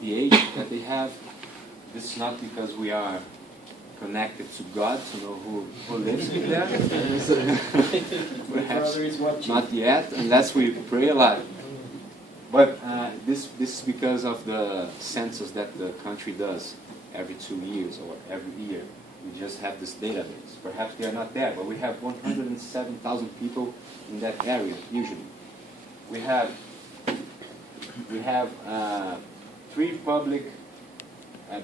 the age that they have. This is not because we are connected to God to know who lives in there. Perhaps not yet, unless we pray a lot. But this is because of the census that the country does every 2 years or every year. We just have this database. Perhaps they are not there, but we have 107,000 people in that area usually. We have 3 public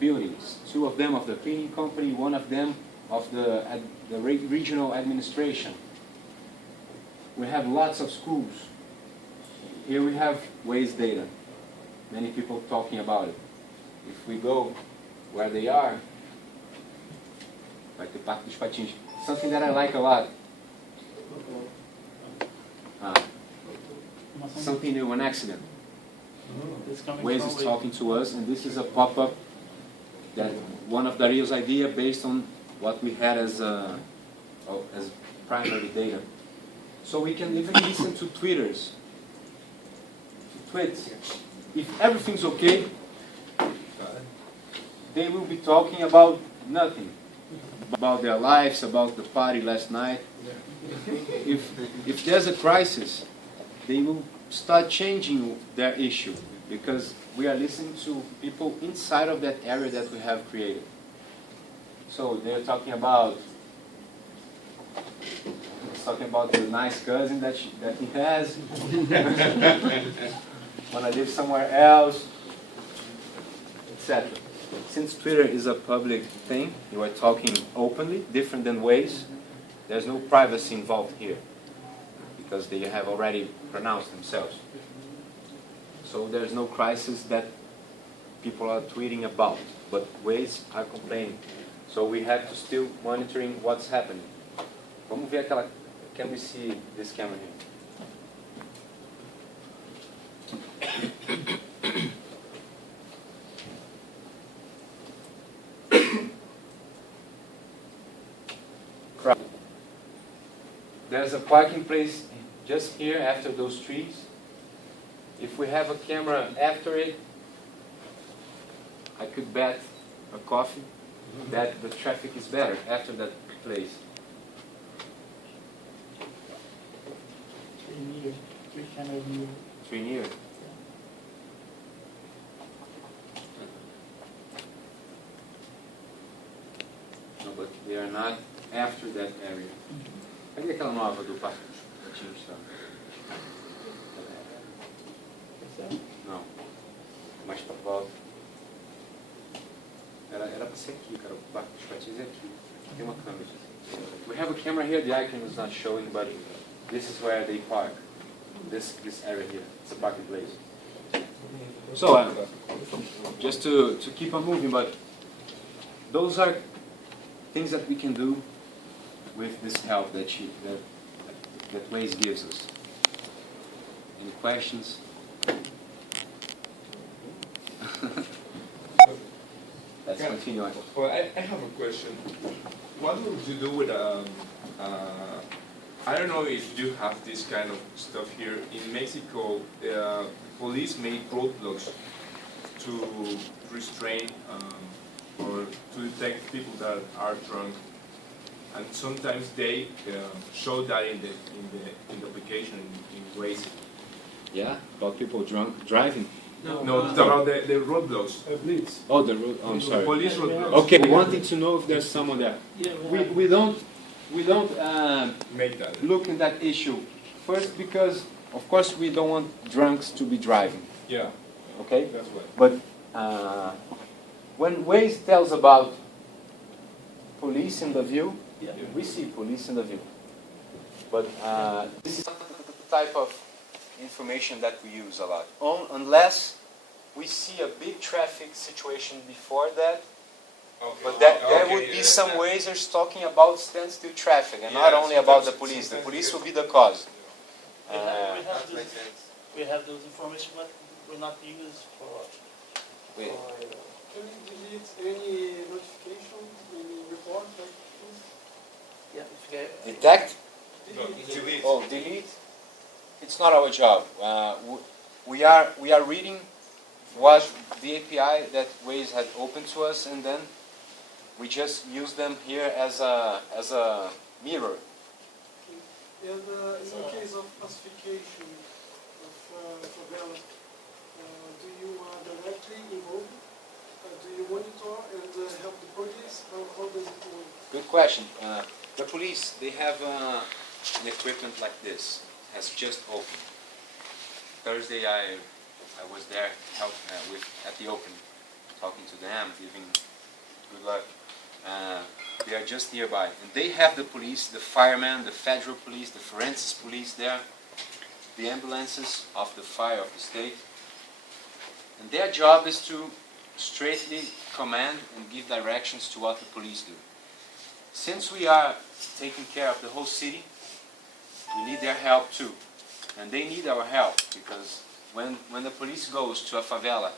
buildings. 2 of them of the cleaning company, 1 of them of the regional administration. We have lots of schools. Here we have waste data. Many people talking about it. If we go where they are, like the Parque dos Patins, something that I like a lot. Something new, an accident. Waze is talking to us, and this is a pop-up that one of Dario's idea based on what we had as primary data. So we can even listen to tweets. If everything's okay, they will be talking about nothing. About their lives, about the party last night. If there's a crisis, they will start changing their issue because we are listening to people inside of that area that we have created. So they're talking about the nice cousin that he has. Wanna live somewhere else, etc. Since Twitter is a public thing, you are talking openly, different than Waze. There's no privacy involved here because they have already pronounced themselves. So there's no crisis that people are tweeting about, but Waze are complaining. So we have to still monitoring what's happening. Vamos ver aquela. Can we see this camera here? There's a parking place just here after those trees. If we have a camera after it, I could bet a coffee that the traffic is better after that place. 3 near. No, but they are not after that area. Cadê aquela nova do Parque dos Patins? Não. Mais para volta. Era para ser aqui, cara. O Parque dos Patins é aqui. Tem uma câmera. We have a camera here. The icon is not showing, but this is where they park. This area here. It's a parking place. So, just to keep on moving, but those are things that we can do with this help that Waze gives us. Any questions? Let's continue on. Well, I have a question. What would you do with I don't know if you have this kind of stuff here. In Mexico, police make roadblocks to restrain or to detect people that are drunk. And sometimes they show that in the application in Waze. Yeah, about people drunk driving. No, it's about the roadblocks. Blitz. Oh, the road. Oh, I'm sorry. Police roadblocks. Okay, wanting to know if there's someone there. Yeah, We don't Make that. look in that issue first because, of course, we don't want drunks to be driving. Yeah, Okay. that's what. But when Waze tells about police in the view, yeah. we see police in the view. But this is the type of information that we use a lot. Unless we see a big traffic situation before that, Okay. but there Okay, would be yeah, some yeah. Wazers talking about standstill traffic, and not Yeah, only about the sometimes- police. The sometimes police you- will be the cause. We have those information, but we're not used for. Wait. Can you delete any notification, any report like this? Yeah, Detect? No, delete. Oh, delete? It's not our job. We are reading was the API that Waze had opened to us, and then we just use them here as a mirror. And in the case of classification of favela, do you directly involve? Do you monitor and help the police? How does it work? Good question. The police, they have an equipment like this, has just opened. Thursday I was there at the opening, talking to them, giving good luck. They are just nearby. And they have the police, the firemen, the federal police, the forensics police there, the ambulances of the fire of the state. And their job is to straightly command and give directions to what the police do. Since we are taking care of the whole city, we need their help too. And they need our help, because when the police goes to a favela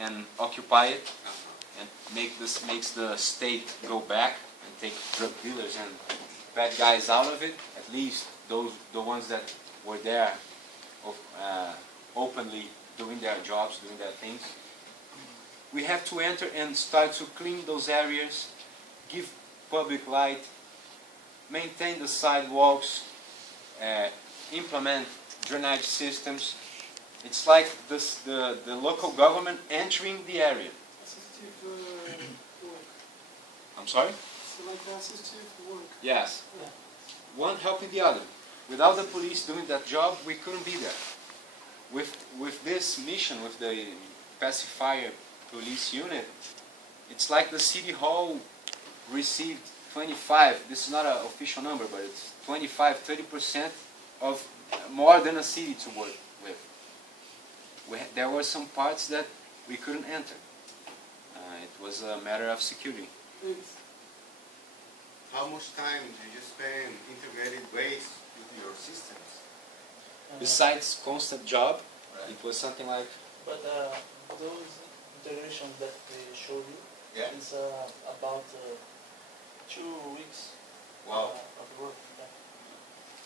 and occupy it and makes the state go back and take drug dealers and bad guys out of it, at least the ones that were there openly doing their jobs, doing their things, we have to enter and start to clean those areas, give public light, maintain the sidewalks, implement drainage systems. It's like the local government entering the area. Assistive work. I'm sorry? It's like assistive work. Yes. One helping the other. Without the police doing that job, we couldn't be there. With this mission, with the pacifier police unit, it's like the city hall received 25, this is not an official number, but it's 25-30% of more than a city to work with. There were some parts that we couldn't enter. It was a matter of security. How much time do you spend integrated ways with your systems? Besides constant job, it was something like... But those integrations that they showed you is about 2 weeks Wow. of work. Yeah.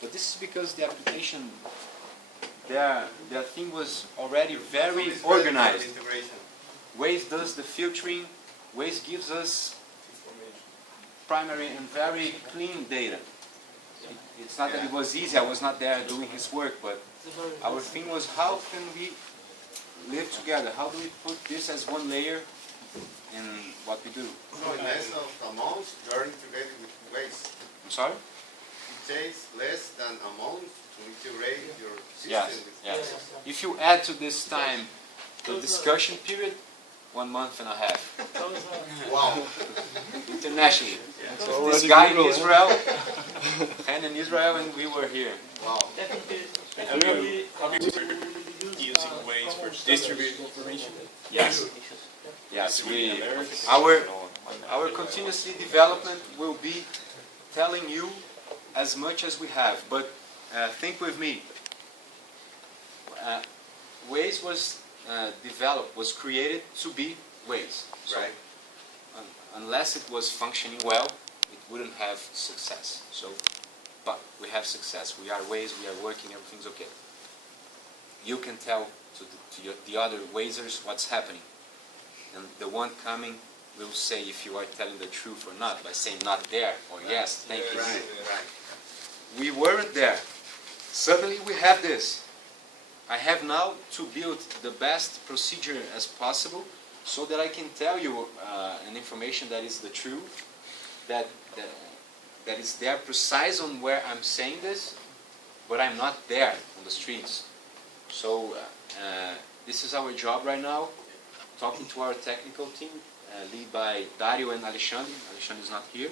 But this is because the application, their thing was already very organized. Integration. Waze does the filtering, Waze gives us primary and very clean data. It's not that it was easy, I was not there doing his work, but our thing was, how can we live together? How do we put this as one layer in what we do? So in less of amounts, you are integrated with waste. I'm sorry? It takes less than amounts to integrate your system Yes, with yes. waste. If you add to this time the discussion period, 1 month and a half. Wow. Internationally. So This already guy in Google, Israel, and in Israel, and we were here. Wow. Technically, Using ways for distributing information. Yes. Yes, our continuously development will be telling you as much as we have. But think with me. Waze was developed, was created to be Waze. So, Right. unless it was functioning well, it wouldn't have success. So, but we have success. We are Waze, we are working, everything's okay. You can tell to the other Wazers what's happening. And the one coming will say if you are telling the truth or not, by saying not there or yes, thank you. Right, right. We weren't there. Suddenly we have this. I have now to build the best procedure as possible so that I can tell you an information that is the truth, that is there precise on where I'm saying this, but I'm not there on the streets. So this is our job right now, talking to our technical team, led by Dario and Alexandre. Alexandre is not here.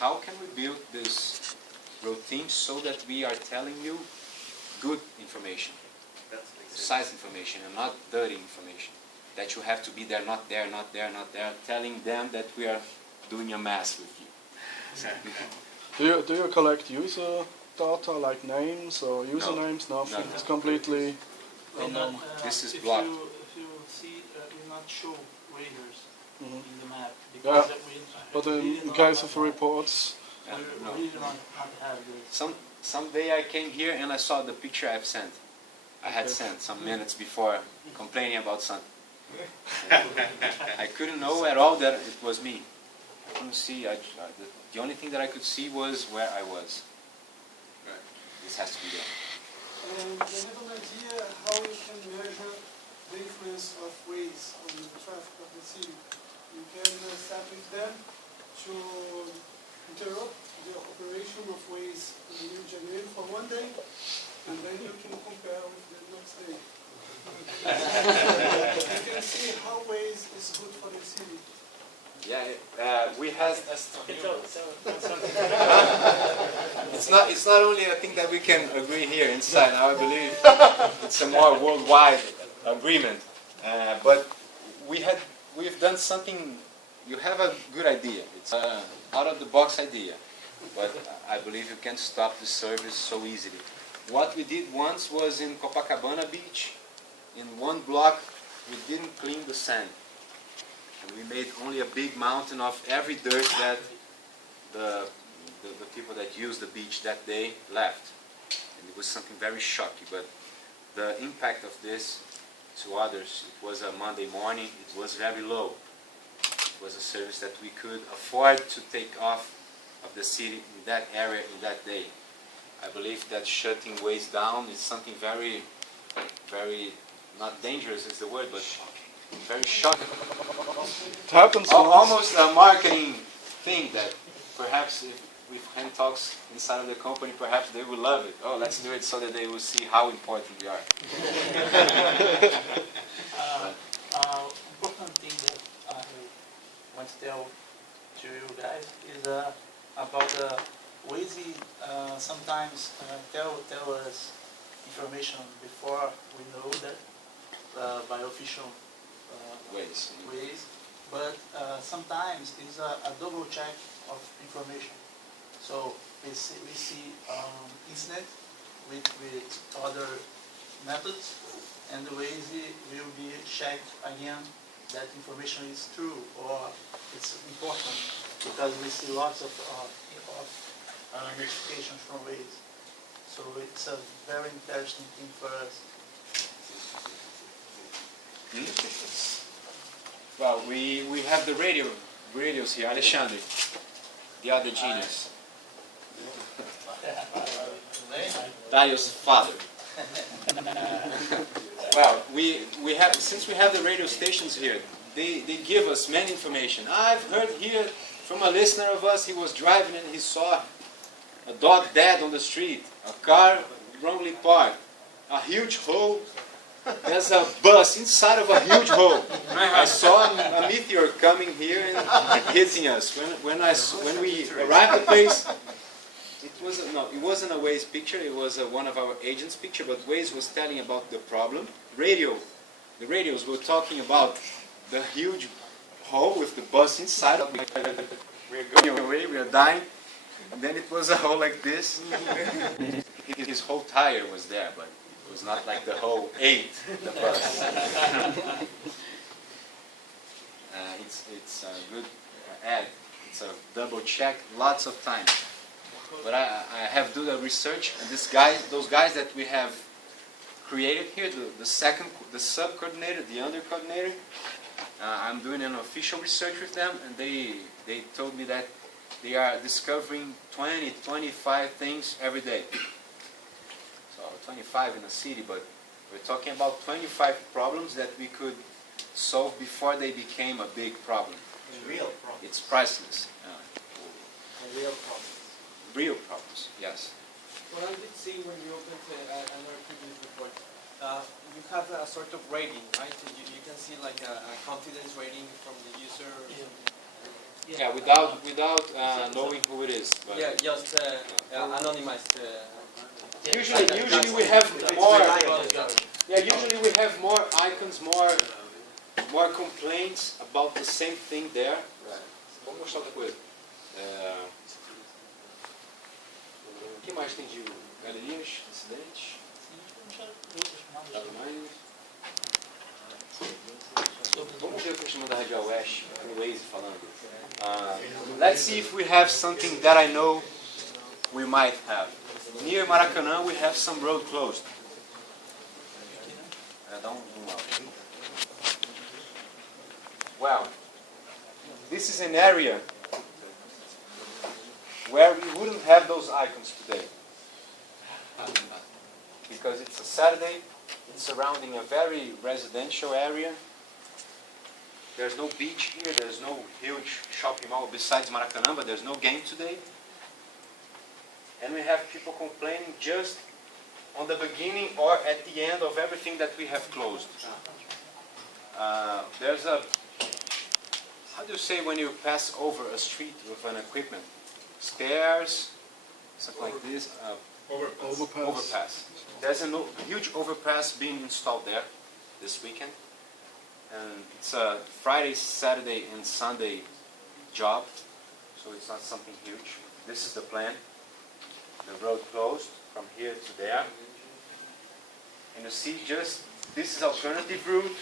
How can we build this routine so that we are telling you good information, precise information, and not dirty information? That you have to be there, not there, not there, not there, telling them that we are doing a mess with you. Do you collect user data like names or usernames? Nothing. No. It's completely and unknown. This is if blocked. If you see, we not show waivers Mhm. in the map Yeah, because but we in don't case have of that. reports, We really don't have this. Someday I came here and I saw the picture I've sent. I had sent some minutes before complaining about something. I couldn't know at all that it was me. I couldn't see. The only thing that I could see was where I was. This has to be done. And I have an idea how you can measure the influence of Waze on the traffic of the city. You can start with them to interrupt the operation of Waze in Rio de Janeiro for one day, and then you can compare with the next day. You can see how Waze is good for the city. Yeah, we have. It's not only a thing that we can agree here inside. I believe it's a more worldwide agreement. But we've done something. You have a good idea. It's an out-of-the-box idea, but I believe you can't stop the service so easily. What we did once was in Copacabana Beach. In one block, we didn't clean the sand. And we made only a big mountain of every dirt that the people that used the beach that day left. And it was something very shocking, but the impact of this to others, it was a Monday morning, it was very low. It was a service that we could afford to take off of the city in that area in that day. I believe that shutting Waze down is something very, very, not dangerous is the word, but very shocking. It happens once. Almost a marketing thing that perhaps if hand talks inside of the company, perhaps they will love it. Oh, let's do it so that they will see how important we are. Important thing that I want to tell to you guys is about the Waze. Sometimes tell us information before we know that by official Ways. But sometimes it's a double check of information. So we see internet with other methods, and the Waze will be checked again that information is true or it's important, because we see lots of notifications from Waze. So it's a very interesting thing for us. Well, we have the radios here. Alexandre, the other genius. Dario's father. Well, we have, since we have the radio stations here, they give us many information. I've heard here from a listener of us, he was driving and he saw a dog dead on the street, a car wrongly parked, a huge hole. There's a bus inside of a huge hole. I saw a meteor coming here and hitting us. When we arrived at the place, it wasn't a Waze picture. It was one of our agents' picture. But Waze was telling about the problem. The radios were talking about the huge hole with the bus inside of it. We're going away. We are dying. And then it was a hole like this. His whole tire was there, but it was not like the whole ate the bus. It's a good ad. It's a double check lots of times. But I have done the research, and those guys that we have created here, the sub coordinator, the under coordinator, I'm doing an official research with them, and they told me that they are discovering 20, 25 things every day. So 25 in a city, but we're talking about 25 problems that we could solve before they became a big problem. Real problems. It's priceless. Real problems. Real problems, yes. What I did see when you opened another previous report, you have a sort of rating, right? You can see like a confidence rating from the user or something. Yeah, without knowing who it is. But Yeah, just anonymized. Usually we have more. Yeah, usually we have more icons, more complaints about the same thing there. Vamos mostrar outra coisa. O que mais tem de galerias, incidentes? Vamos ver o que chama da Rádio Oeste, o Waze falando. Let's see if we have something that I know we might have. Near Maracanã we have some road closed. dá um zoom out. Well, this is an area where we wouldn't have those icons today. Because it's a Saturday, it's surrounding a very residential area. There's no beach here, there's no huge shopping mall besides Maracanã, but there's no game today. And we have people complaining just on the beginning or at the end of everything that we have closed. There's a, how do you say when you pass over a street with an equipment? Stairs, something like this. Overpass. There's a huge overpass being installed there this weekend. And it's a Friday, Saturday, and Sunday job, so it's not something huge. This is the plan. The road closed from here to there. And you see just, this is alternative route.